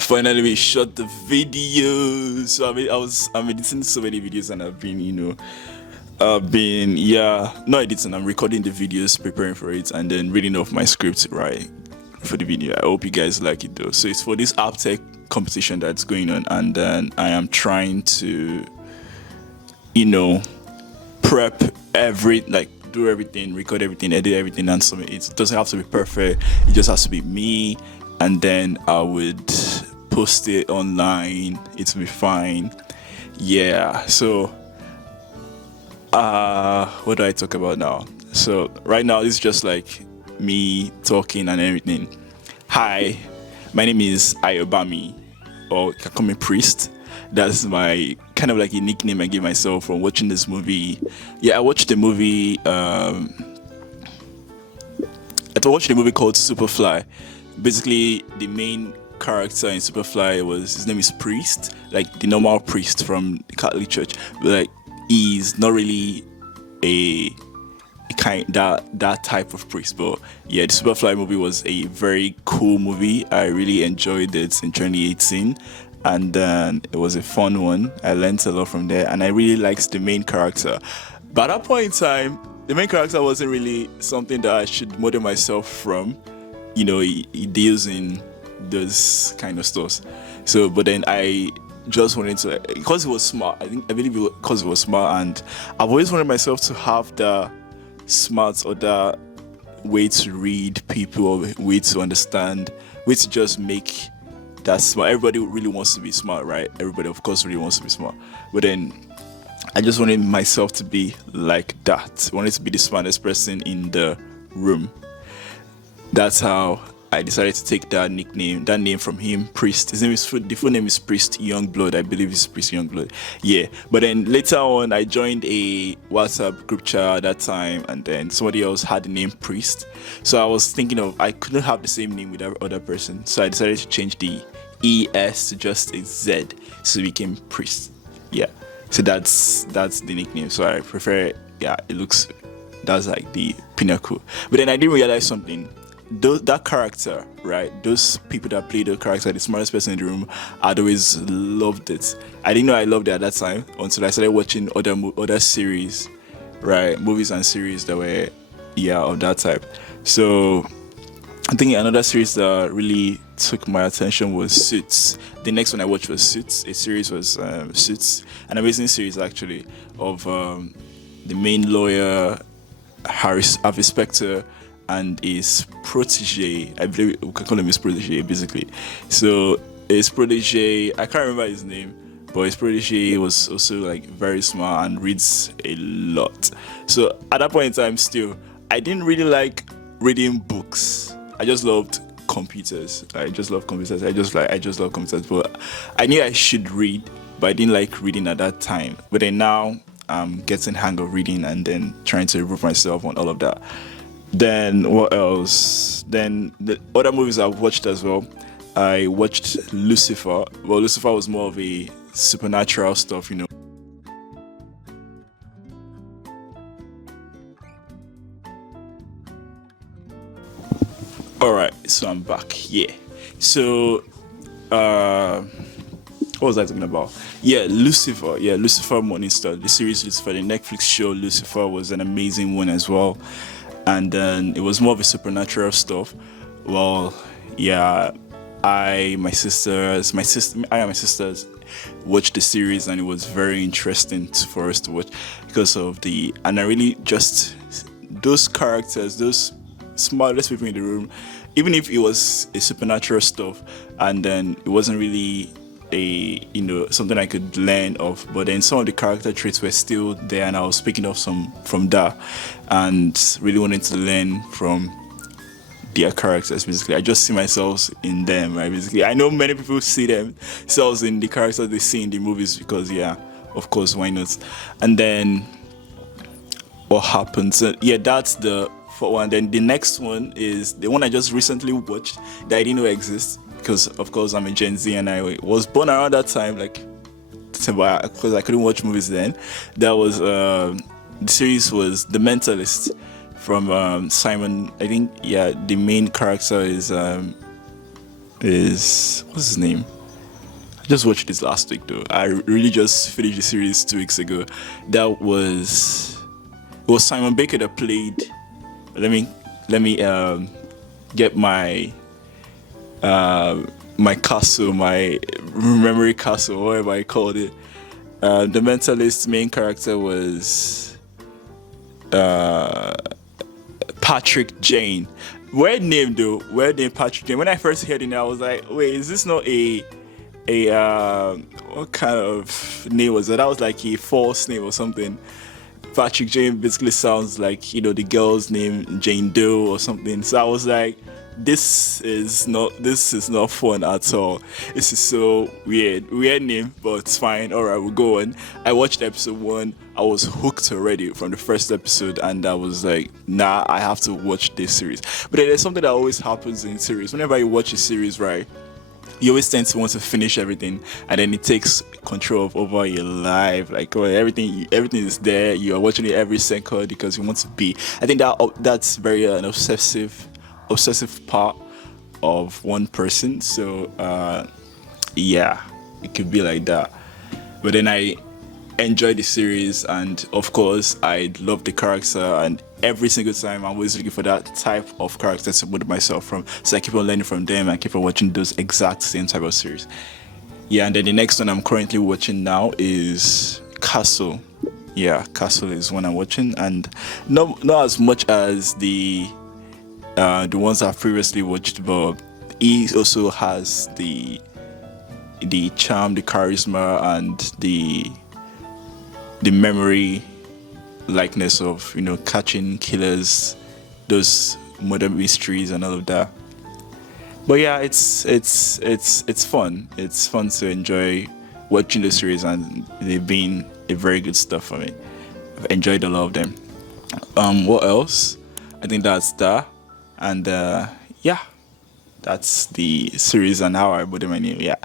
Finally we shot the video. So I'm editing so many videos and I've been, not editing, I'm recording the videos, preparing for it, and then reading off my script right for the video. I hope you guys like it though. So it's for this Aptech competition that's going on, and then I am trying to, you know, prep do everything, record everything, edit everything, and submit it. It doesn't have to be perfect. It just has to be me, and then I would post it online. It will be fine. Yeah. So, what do I talk about now? So right now it's just like me talking and everything. Hi, my name is Ayobami, or you can call me Priest. That's my kind of like a nickname I gave myself from watching this movie. Yeah, I watched the movie. I watched the movie called Superfly. Basically, the main character in Superfly was his name is Priest, like the normal priest from the Catholic Church. But like he's not really a kind that type of priest. But yeah, the Superfly movie was a very cool movie. I really enjoyed it in 2018, and then it was a fun one. I learned a lot from there, and I really liked the main character. But at that point in time, the main character wasn't really something that I should model myself from. He deals in those kind of stuff. So, but then I just wanted to, because he was smart. I believe because he was smart, and I've always wanted myself to have the smarts or the way to read people, or way to understand, way to just make that smart. Everybody really wants to be smart, right? Everybody, of course, really wants to be smart. But then I just wanted myself to be like that. I wanted to be the smartest person in the room. That's how I decided to take that name from him, Priest. His name is the full name is Priest Youngblood. I believe it's Priest Youngblood. Yeah. But then later on, I joined a WhatsApp group chat at that time, and then somebody else had the name Priest. So I was thinking I couldn't have the same name with that other person. So I decided to change the ES to just a Z, so it became Priest. Yeah. So that's the nickname. So I prefer. Yeah, that's like the pinnacle. But then I didn't realize something. That character, right? Those people that play the character, the smartest person in the room, I'd always loved it. I didn't know I loved it at that time until I started watching other series, right? Movies and series that were, of that type. So I think another series that really took my attention was Suits. The next one I watched was Suits. A series was Suits, an amazing series actually of the main lawyer Harvey Specter and his protege. I believe we can call him his protege, basically. So his protege, I can't remember his name, but his protege was also like very smart and reads a lot. So at that point in time, still, I didn't really like reading books. I just loved computers. I just love computers. I just love computers. But I knew I should read, but I didn't like reading at that time. But then now I'm getting hang of reading and then trying to improve myself on all of that. Then what else? Then the other movies I've watched as well. I watched Lucifer. Well, Lucifer was more of a supernatural stuff. All right, so I'm back. Yeah. So, what was I talking about? Yeah, Lucifer. Yeah, Lucifer Morningstar. The series Lucifer, the Netflix show Lucifer was an amazing one as well. And then it was more of a supernatural stuff. Well, yeah, I and my sisters watched the series, and it was very interesting for us to watch because of and I really just those characters, those smartest people in the room, even if it was a supernatural stuff, and then it wasn't really something I could learn of, but then some of the character traits were still there, and I was picking up some from that and really wanted to learn from their characters. Basically, I just see myself in them, right? Basically, I know many people see themselves in the characters they see in the movies because, yeah, of course, why not? And then what happens? That's the for one. Then the next one is the one I just recently watched that I didn't know exists, because of course I'm a Gen Z and I was born around that time, like because I couldn't watch movies then. That was the series was The Mentalist from Simon. I think the main character is is what's his name? I just watched this last week though. I really just finished the series 2 weeks ago. That was it was Simon Baker that played. Let me get my castle, my memory castle, whatever I called it. The Mentalist main character was Patrick Jane. Weird name though. Weird name Patrick Jane. When I first heard it, I was like, wait, is this not a what kind of name was that? That was like a false name or something. Patrick Jane basically sounds like the girl's name Jane Doe or something. So I was like, this is not fun at all. This is so weird name, but it's fine. All right, we'll go on. I watched episode 1. I was hooked already from the first episode, and I was like, nah, I have to watch this series. But then there's something that always happens in series. Whenever you watch a series, right, you always tend to want to finish everything, and then it takes control of over your life. Like, oh, everything is there. You are watching it every second because you want to be. I think that's very an obsessive part of one person. So yeah, it could be like that. But then I enjoy the series, and of course I love the character, and every single time I'm always looking for that type of character to model myself from. So I keep on learning from them and keep on watching those exact same type of series. Yeah, and then the next one I'm currently watching now is Castle. Yeah, Castle is one I'm watching, and not as much as the ones I've previously watched, but he also has the charm, the charisma, and the memory likeness of catching killers, those murder mysteries and all of that. But yeah, it's fun. It's fun to enjoy watching the series, and they've been a very good stuff for me. I've enjoyed a lot of them. What else? I think that's that. And yeah, that's the series and how I put in my name. Yeah.